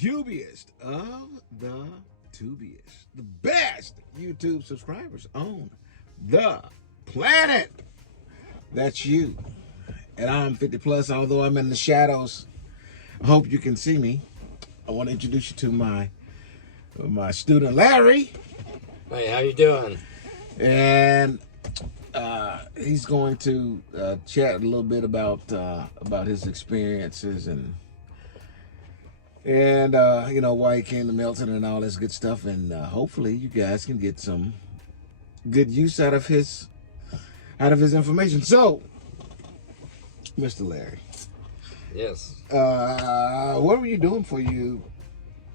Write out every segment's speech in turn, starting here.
Ubiest of the tubiest, the best YouTube subscribers on the planet. That's you. And I'm 50 plus, although I'm in the shadows. I hope you can see me. I want to introduce you to my student Larry. Hey, how you doing? And he's going to chat a little bit about his experiences and you know, why he came to Melton and all this good stuff, and hopefully you guys can get some good use out of his information. So, Mr. Larry, Yes. what were you doing before you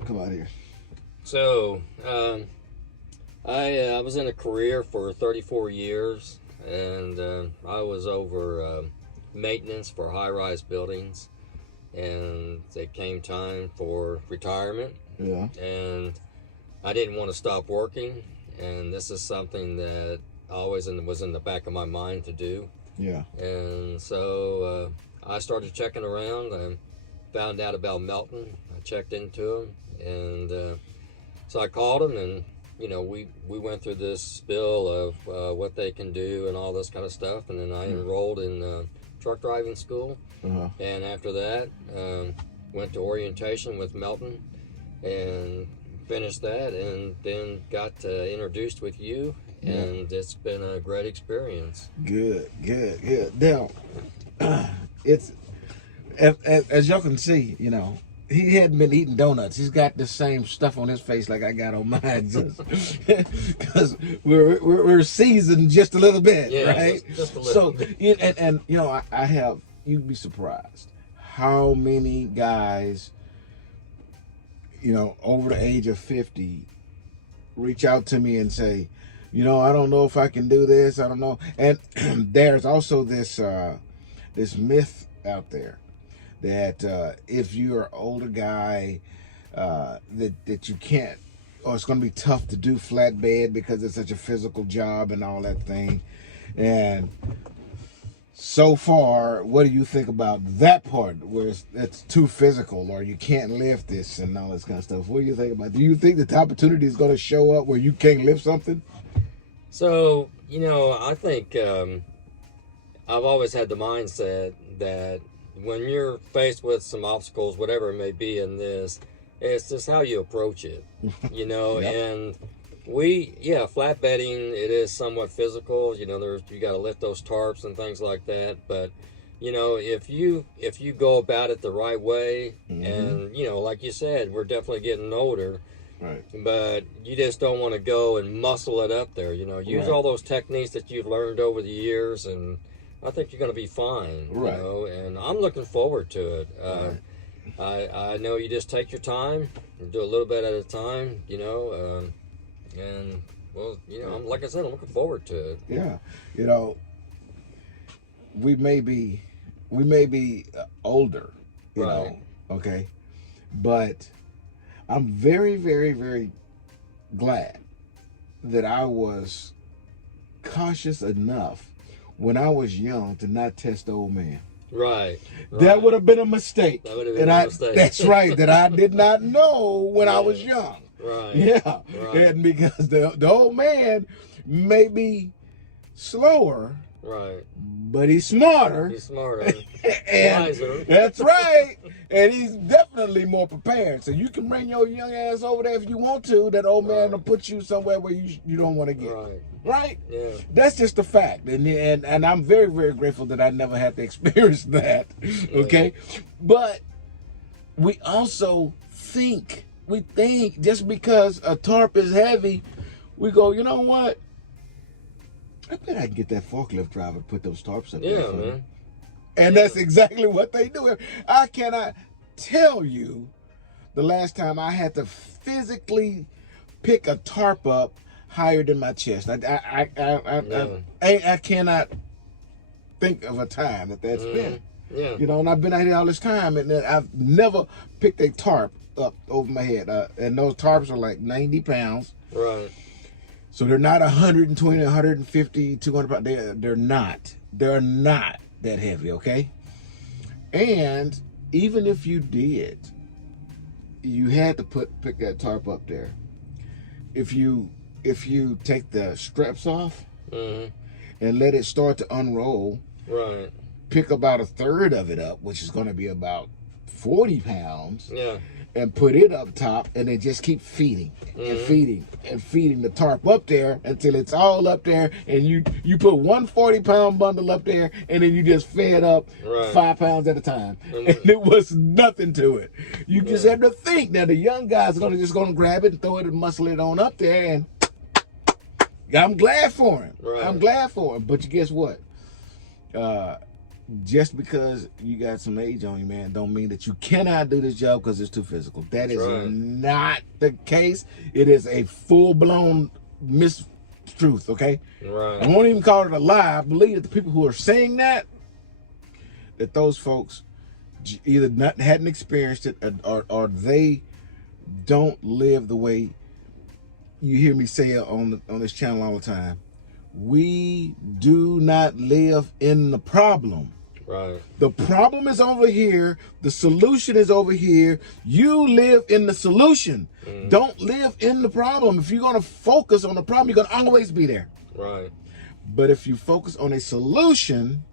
come out here? So, I was in a career for 34 years, and I was over maintenance for high-rise buildings. And it came time for retirement. Yeah. And I didn't want to stop working, and this is something that always was in the back of my mind to do. Yeah. And so I started checking around. I found out about Melton. I checked into him, and so I called him, and you know, we went through this spill of what they can do and all this kind of stuff, and then I enrolled in truck driving school. And after that, went to orientation with Melton and finished that, and then got introduced with you, and it's been a great experience. Good. Now, it's as y'all can see, you know, he hadn't been eating donuts. He's got the same stuff on his face like I got on mine, because we're seasoned just a little bit, Yeah, right? just a little. So, and you know, I have. You'd be surprised how many guys, you know, over the age of 50, reach out to me and say, you know, I don't know if I can do this. I don't know. And there's also this myth out there that if you're an older guy, that you can't, or it's going to be tough to do flatbed because it's such a physical job and all that thing. And so far, what do you think about that part where it's too physical, or you can't lift this and all this kind of stuff? What do you think about it? Do you think that the opportunity is going to show up where you can't lift something? So, you know, I think I've always had the mindset that when you're faced with some obstacles, whatever it may be in this, it's just how you approach it, you know. Yep. And flatbedding, it is somewhat physical. You know, you got to lift those tarps and things like that. But you know, if you go about it the right way, and you know, like you said, we're definitely getting older. Right. But you just don't want to go and muscle it up there. You know, use all those techniques that you've learned over the years, and I think you're going to be fine. Right. You know, and I'm looking forward to it. Right. I know you just take your time and do a little bit at a time. You know. And well, you know, like I said, I'm looking forward to it. Yeah, you know, we may be older, you know, okay, but I'm very, very, very glad that I was cautious enough when I was young to not test the old man. Right. That would have been a mistake. That would have been a mistake. That's right. That I did not know when I was young. Right. Yeah. Right. And because the old man may be slower. Right. But he's smarter. He's smarter. And wiser. That's right. And he's definitely more prepared. So you can bring your young ass over there if you want to. That old man will put you somewhere where you don't want to get. Right. Right? Yeah. That's just a fact. And I'm very, very grateful that I never had to experience that. Okay? But we also think just because a tarp is heavy, we go, you know what? I bet I can get that forklift driver to put those tarps up there. Yeah, man. And that's exactly what they do. I cannot tell you the last time I had to physically pick a tarp up higher than my chest. I cannot think of a time that's been. Yeah. You know, and I've been out here all this time, and I've never picked a tarp up over my head. And those tarps are like 90 pounds. Right. So they're not 120, 150, 200 pounds. They're not. They're not that heavy, okay? And even if you did, you had to pick that tarp up there. If you take the straps off and let it start to unroll, right, pick about a third of it up, which is going to be about 40 pounds, yeah, and put it up top, and then just keep feeding and feeding and feeding the tarp up there until it's all up there, and you put one 40-pound bundle up there, and then you just fed up 5 pounds at a time, and it was nothing to it. You just have to think. Now the young guys are just gonna grab it and throw it and muscle it on up there, and I'm glad for him. Right. I'm glad for him. But you guess what? Just because you got some age on you, man, don't mean that you cannot do this job because it's too physical. That is not the case. It is a full-blown mistruth, okay? Right. I won't even call it a lie. I believe that the people who are saying that those folks either hadn't experienced it or they don't live the way you hear me say it on this channel all the time. We do not live in the problem. Right. The problem is over here. The solution is over here. You live in the solution. Don't live in the problem. If you're going to focus on the problem, you're going to always be there. Right. But if you focus on a solution,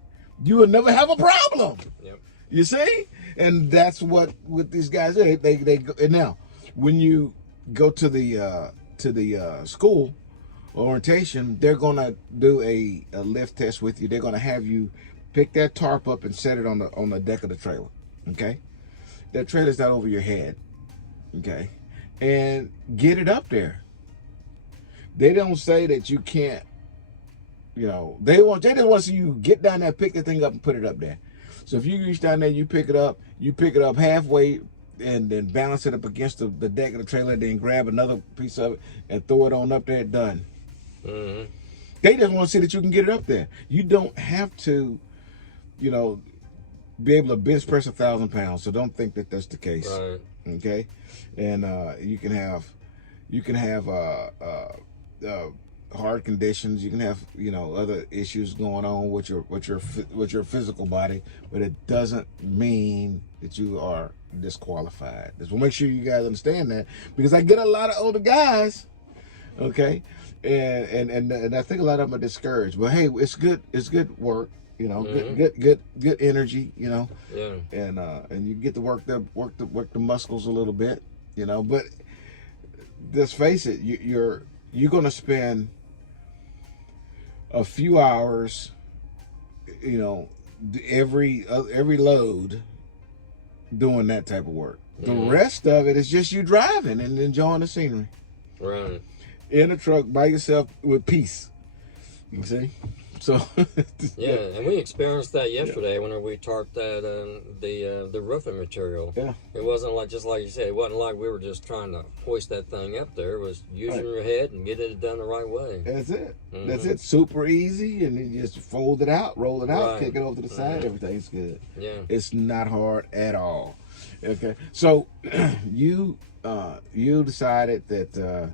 you will never have a problem. Yep. You see? And that's what these guys do. They go, and now, when you go to the school orientation, they're going to do a lift test with you. They're going to have you pick that tarp up and set it on the deck of the trailer, okay? That trailer's not over your head, okay? And get it up there. They don't say that you can't, they just want to see you get down there, pick the thing up and put it up there. So if you reach down there, you pick it up halfway and then balance it up against the deck of the trailer, then grab another piece of it and throw it on up there, done. They just want to see that you can get it up there. You don't have to, be able to bench press 1,000 pounds. So don't think that that's the case. Right. Okay. And you can have heart conditions. You can have, other issues going on with your physical body, but it doesn't mean that you are disqualified. Just want to make sure you guys understand that, because I get a lot of older guys, okay, and I think a lot of them are discouraged. But hey, it's good work, good energy, Yeah. and you get to work the muscles a little bit, But let's face it, you're gonna spend a few hours, every load doing that type of work. The rest of it is just you driving and enjoying the scenery. Right. In a truck by yourself with peace. You see? So yeah, and we experienced that yesterday when we tarped that the roofing material. Yeah. It wasn't just like you said. It wasn't like we were just trying to hoist that thing up there. It was using your head and getting it done the right way. That's it. That's it. Super easy, and then you just fold it out, roll it out, kick it over to the side. Everything's good. Yeah. It's not hard at all. Okay. So you decided that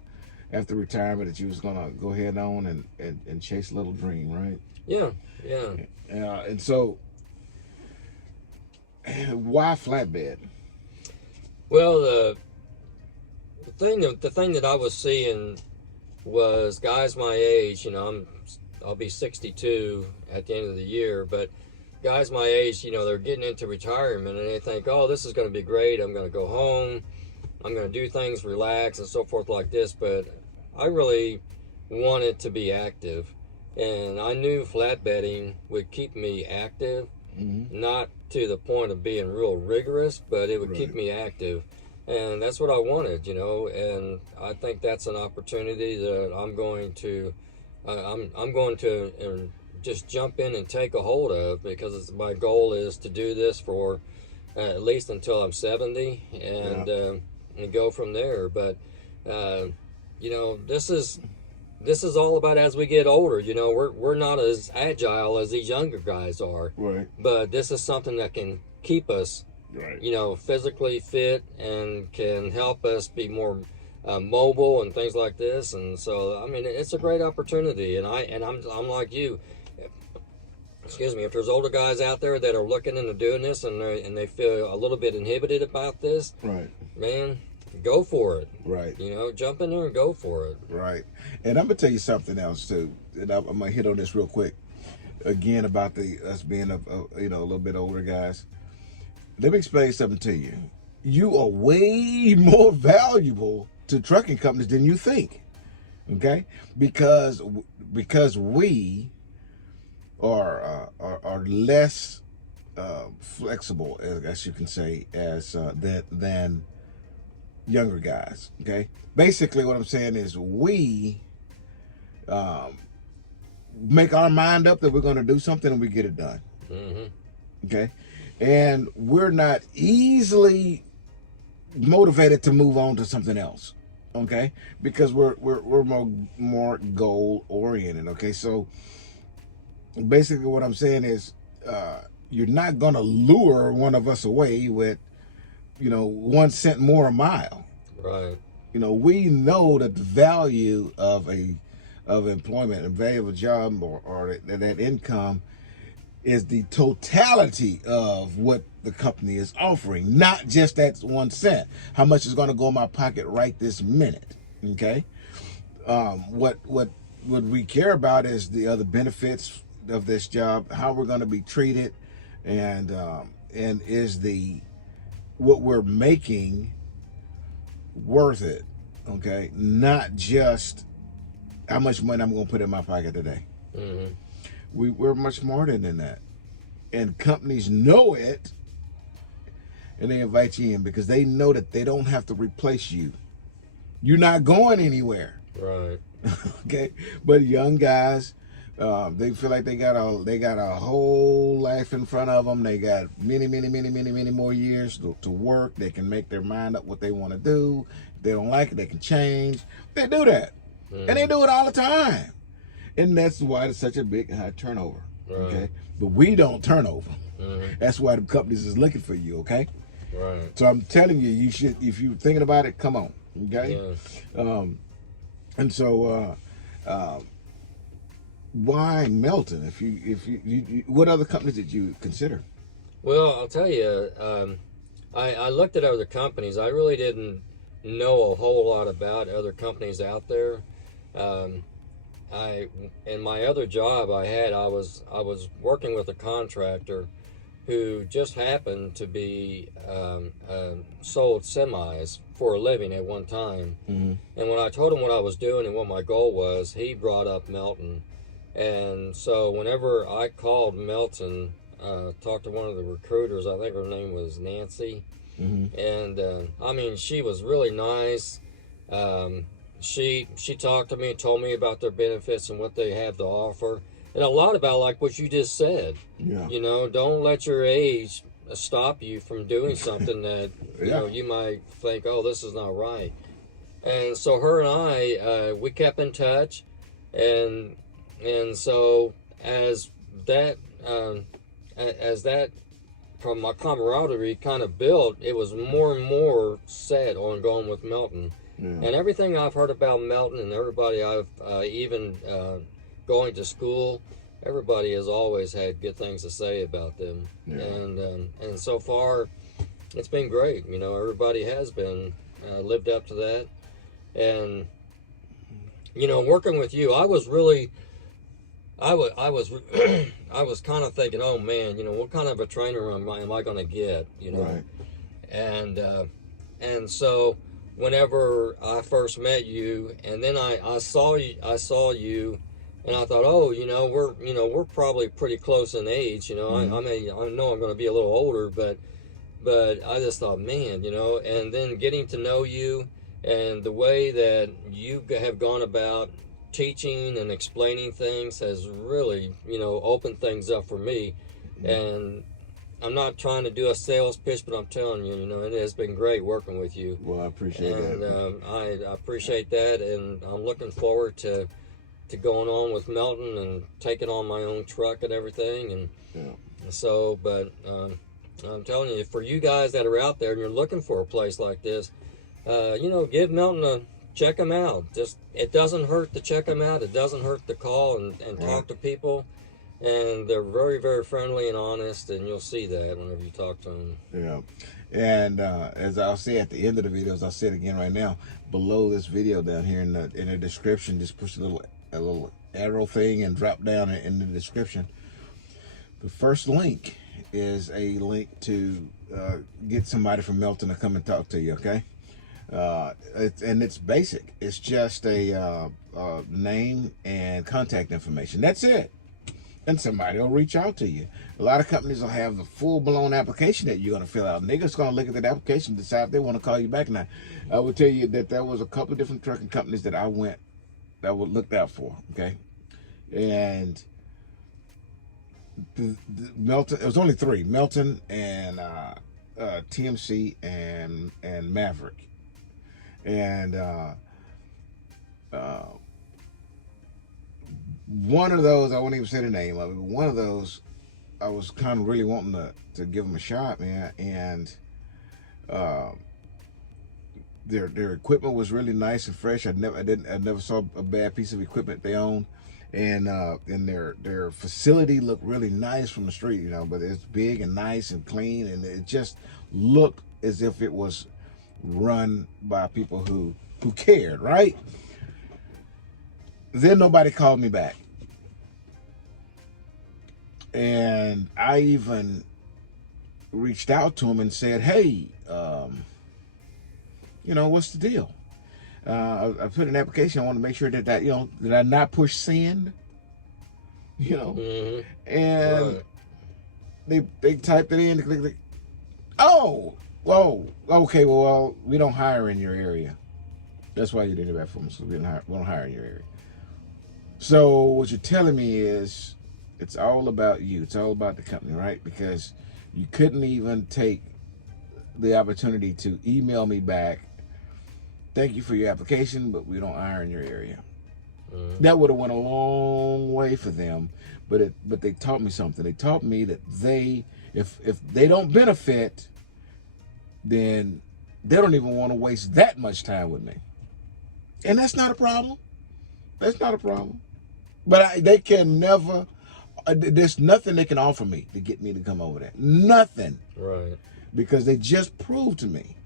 after retirement that you was gonna go ahead on and chase a little dream, right? Yeah. And so, why flatbed? Well, the thing that I was seeing was guys my age. I'll be 62 at the end of the year, but guys my age, they're getting into retirement and they think, oh, this is going to be great. I'm going to go home. I'm going to do things, relax, and so forth like this. But I really wanted to be active, and I knew flatbedding would keep me active, not to the point of being real rigorous, but it would keep me active, and that's what I wanted, and I think that's an opportunity that I'm going to just jump in and take a hold of, because my goal is to do this for at least until I'm 70 and go from there. But this is all about as we get older. We're not as agile as these younger guys are. Right. But this is something that can keep us, physically fit and can help us be more mobile and things like this. And so, I mean, it's a great opportunity. And I'm like you. Excuse me. If there's older guys out there that are looking into doing this and they feel a little bit inhibited about this, right, man, go for it. Right. You know, jump in there and go for it. Right. And I'm gonna tell you something else too. And I'm gonna hit on this real quick again about us being a little bit older guys. Let me explain something to you. You are way more valuable to trucking companies than you think. Okay, because we are less flexible, as you can say, as than younger guys. Okay, basically what I'm saying is we make our mind up that we're going to do something and we get it done. Mm-hmm. Okay, and we're not easily motivated to move on to something else. Okay, because we're more goal oriented. Okay, so basically what I'm saying is you're not gonna lure one of us away with 1 cent more a mile. Right. We know that the value of employment and value of a job or that income is the totality of what the company is offering, not just that 1 cent. How much is going to go in my pocket right this minute? Okay. What we care about is the other benefits of this job, how we're going to be treated, and is what we're making worth it? Okay, not just how much money I'm going to put in my pocket today. Mm-hmm. We're much smarter than that, and companies know it, and they invite you in because they know that they don't have to replace you. You're not going anywhere. Right. Okay, but young guys, they feel like they got a whole life in front of them. They got many more years to work. They can make their mind up what they want to do. If they don't like it, they can change. They do that, and they do it all the time. And that's why it's such a big high turnover. Right. Okay, but we don't turn over. Mm-hmm. That's why the companies is looking for you. Okay, right. so I'm telling you, you should, if you're thinking about it, come on. Okay, Yeah. And so why Melton? If you what other companies did you consider? Well, I'll tell you, I looked at other companies. I really didn't know a whole lot about other companies out there. In my other job I was working with a contractor who just happened to be sold semis for a living at one time. Mm-hmm. And when I told him what I was doing and what my goal was, he brought up Melton. And so whenever I called Melton, talked to one of the recruiters, I think her name was Nancy, Mm-hmm. and I mean, she was really nice. She talked to me and told me about their benefits and what they have to offer, and a lot about like what you just said. Yeah. Don't let your age stop you from doing something that Yeah. you might think, oh, this is not right. And so her and I, we kept in touch, and so as that from my camaraderie kind of built, it was more and more set on going with Melton. Yeah. And everything I've heard about Melton and everybody I've even going to school, everybody has always had good things to say about them. Yeah. And so far, it's been great. Everybody has been lived up to that. And working with you, I was really. I was kind of thinking, oh man, what kind of a trainer am I going to get, Right. and so whenever I first met you, and then I saw you, and I thought, oh, we're probably pretty close in age, Mm-hmm. I know I'm going to be a little older, but I just thought, man, and then getting to know you and the way that you have gone about teaching and explaining things has really, opened things up for me. And I'm not trying to do a sales pitch, but I'm telling you, it has been great working with you. Well, I appreciate that. And I appreciate that, and I'm looking forward to going on with Melton and taking on my own truck and everything. And Yeah. so, but I'm telling you, for you guys that are out there and you're looking for a place like this, give Melton a check them out. Just, it doesn't hurt to check them out. It doesn't hurt to call and talk to people. And they're very, very friendly and honest, and you'll see that whenever you talk to them. Yeah. And as I'll say at the end of the videos, I'll say it again right now. Below this video down here in the description, just push a little arrow thing and drop down in the description. The first link is a link to get somebody from Melton to come and talk to you. Okay, it's basic. It's just a name and contact information. That's it. And somebody will reach out to you. A lot of companies will have the full-blown application that you're going to fill out. And they're just going to look at that application and decide if they want to call you back. Now, I will tell you that there was a couple of different trucking companies that I looked out for, okay? And the Melton, it was only three, Melton and TMC and Maverick. And one of those, I won't even say the name of it, but one of those, I was kind of really wanting to give them a shot, man. And their equipment was really nice and fresh. I never saw a bad piece of equipment they owned. And their facility looked really nice from the street, you know, but it's big and nice and clean, and it just looked as if it was run by people who cared, right? Then nobody called me back. And I even reached out to him and said, hey, you know, what's the deal? I put an application. I want to make sure that you know, did I not push send? You know, and they typed it in. Click. Oh, whoa, okay. Well, we don't hire in your area. That's why you didn't hear back from us. So we don't hire in your area. So what you're telling me is it's all about you. It's all about the company, right? Because you couldn't even take the opportunity to email me back. Thank you for your application, but we don't hire in your area. That would have went a long way for them, but they taught me something. They taught me that if they don't benefit, then they don't even want to waste that much time with me, and that's not a problem. That's not a problem. But they can never. There's nothing they can offer me to get me to come over there. Nothing. Right. Because they just proved to me.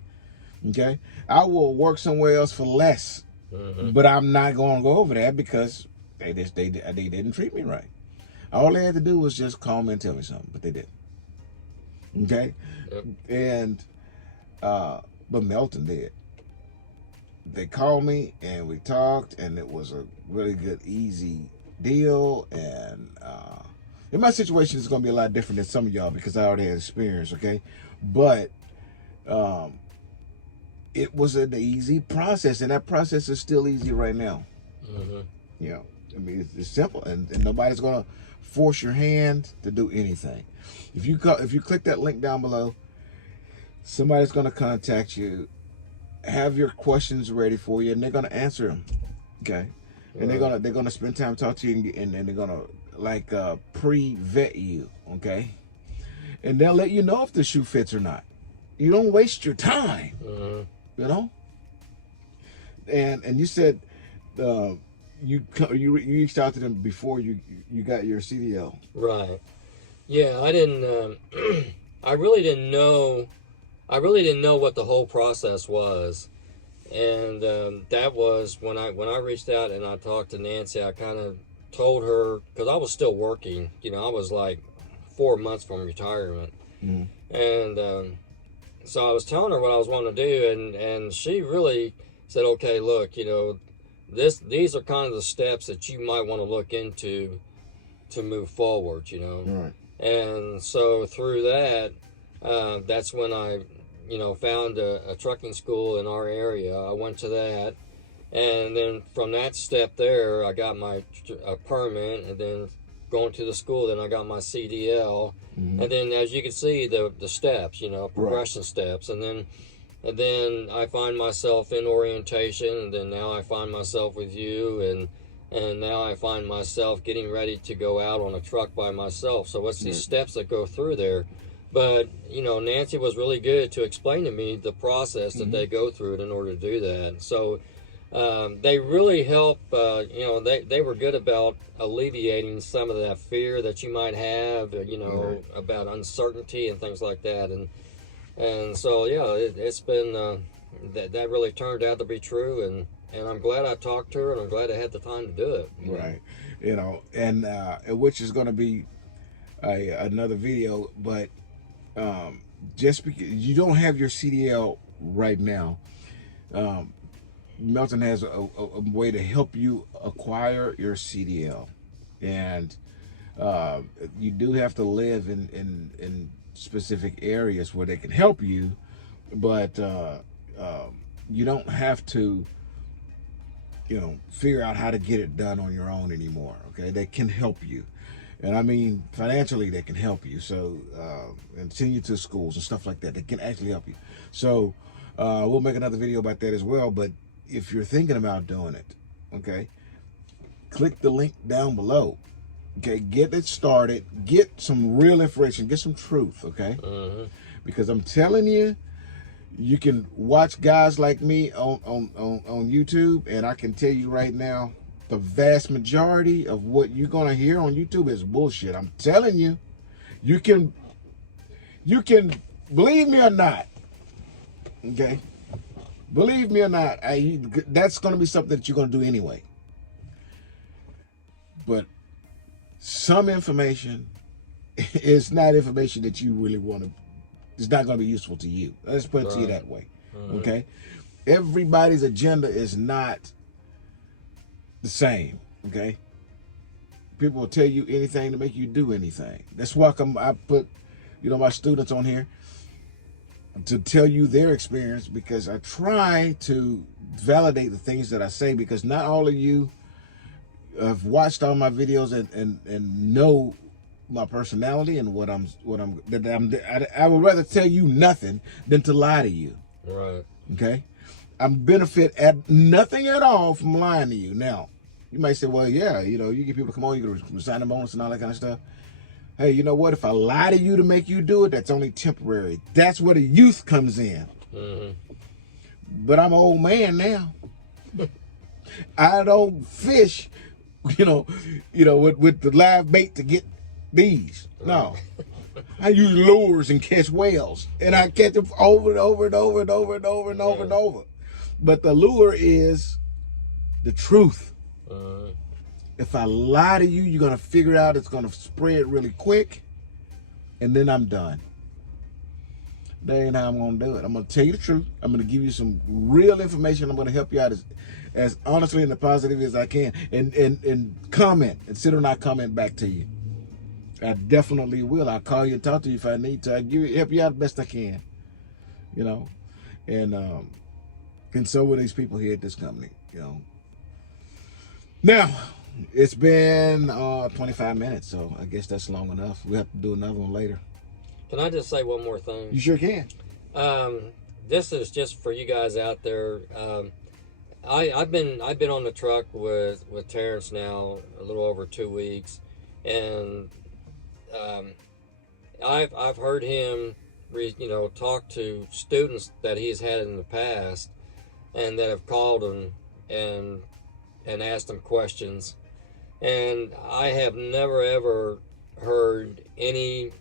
Okay, I will work somewhere else for less, but I'm not going to go over there because they didn't treat me right. All they had to do was just call me and tell me something, but they didn't. Okay, and but Melton did. They called me and we talked, and it was a really good, easy deal. And in my situation, it's going to be a lot different than some of y'all because I already had experience. Okay, but it was an easy process, and that process is still easy right now. You know, I mean, it's simple, and nobody's going to force your hand to do anything. If you click that link down below, somebody's going to contact you, have your questions ready for you, and they're going to answer them. Okay, and they're gonna spend time talking to you, and they're gonna like pre-vet you. Okay, and they'll let you know if the shoe fits or not. You don't waste your time. You know, and you said you reached out to them before you got your CDL. Right. Yeah, I didn't. I really didn't know. I really didn't know what the whole process was, and that was when I reached out and I talked to Nancy. I kind of told her, because I was still working. You know, I was like 4 months from retirement, and. So I was telling her what I was wanting to do, and she really said, okay, look, you know, these are kind of the steps that you might want to look into to move forward, you know. Right. And so through that, that's when I, you know, found a trucking school in our area. I went to that, and then from that step there, I got my permit, and then going to the school, then I got my CDL. And then, as you can see, the steps, you know, progression steps, and then I find myself in orientation, and then now I find myself with you, and now I find myself getting ready to go out on a truck by myself. So it's these steps that go through there. But, you know, Nancy was really good to explain to me the process that they go through in order to do that. So they really help, you know, they were good about alleviating some of that fear that you might have, you know, about uncertainty and things like that. And so yeah, it's been that really turned out to be true, and I'm glad I talked to her, and I'm glad I had the time to do it. Right. You know, and which is going to be another video, but just because you don't have your CDL right now, Melton has a way to help you acquire your CDL, and you do have to live in specific areas where they can help you, but you don't have to, you know, figure out how to get it done on your own anymore. Okay, they can help you, and I mean financially they can help you. So and send you to schools and stuff like that. They can actually help you. So we'll make another video about that as well. But if you're thinking about doing it, okay, click the link down below. Okay, get it started. Get some real information. Get some truth. Okay, because I'm telling you. You can watch guys like me on YouTube, and I can tell you right now, the vast majority of what you're gonna hear on YouTube is bullshit. I'm telling you. You can believe me or not. Okay, believe me or not, that's gonna be something that you're gonna do anyway. But some information is not information that you really want to. It's not going to be useful to you. Let's put it to you that way. Okay? Everybody's agenda is not the same. Okay? People will tell you anything to make you do anything. That's why I put, you know, my students on here to tell you their experience, because I try to validate the things that I say, because not all of you have watched all my videos and know my personality and I would rather tell you nothing than to lie to you. Right. Okay? I'm benefit at nothing at all from lying to you. Now, you might say, well, yeah, you know, you get people to come on, you can sign a bonus and all that kind of stuff. Hey, you know what? If I lie to you to make you do it, that's only temporary. That's where the youth comes in. But I'm an old man now. I don't fish, you know, with the live bait to get these. No. I use lures and catch whales, and I catch them over and over and over and over and over and over and over. But the lure is the truth. If I lie to you, you're gonna figure out it's gonna spread really quick, and then I'm done. That ain't how I'm gonna do it. I'm gonna tell you the truth. I'm gonna give you some real information. I'm gonna help you out as honestly and as positive as I can, and comment, and sit and I comment back to you. I definitely will. I'll call you and talk to you if I need to. I'll help you out the best I can, you know. And so will these people here at this company, you know. Now, it's been 25 minutes, so I guess that's long enough. We have to do another one later. Can I just say one more thing? You sure can. This is just for you guys out there. I've been on the truck with Terrence now a little over 2 weeks, and I've heard him, talk to students that he's had in the past, and that have called him and asked him questions, and I have never ever heard a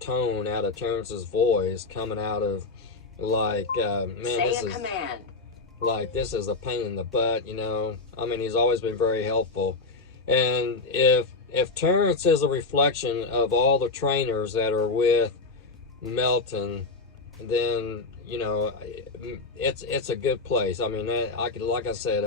tone out of Terrence's voice coming out of like, man, this is a pain in the butt, you know. I mean, he's always been very helpful, and if Terrence is a reflection of all the trainers that are with Melton, then, you know, it's a good place. I mean, like I said,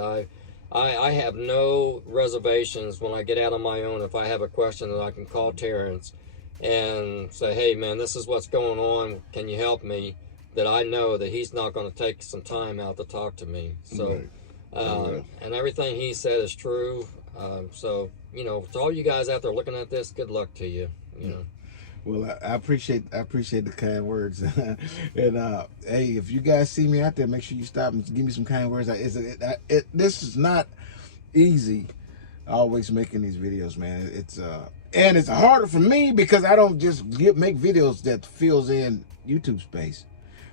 I have no reservations when I get out on my own. If I have a question, that I can call Terrence and say, hey man, this is what's going on, can you help me? That I know that he's not going to take some time out to talk to me. So and everything he said is true. So, you know, to all you guys out there looking at this, good luck to you, you know. Well, I appreciate the kind words. And hey, if you guys see me out there, make sure you stop and give me some kind words. This is not easy, always making these videos, man. And it's harder for me because I don't just make videos that fills in YouTube space.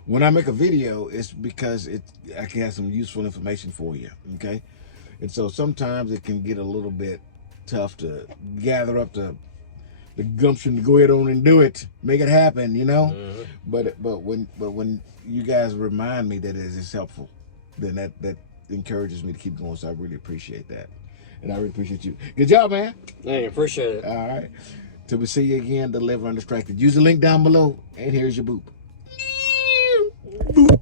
When I make a video, it's because I can have some useful information for you, okay? And so sometimes it can get a little bit tough to gather up the the gumption to go ahead on and do it, make it happen, you know. Mm-hmm. But when you guys remind me that it is helpful, then that encourages me to keep going. So I really appreciate that, and I really appreciate you. Good job, man. Hey, appreciate it. All right. Till we see you again, Deliver Undistracted. Use the link down below, and here's your boop. Boop.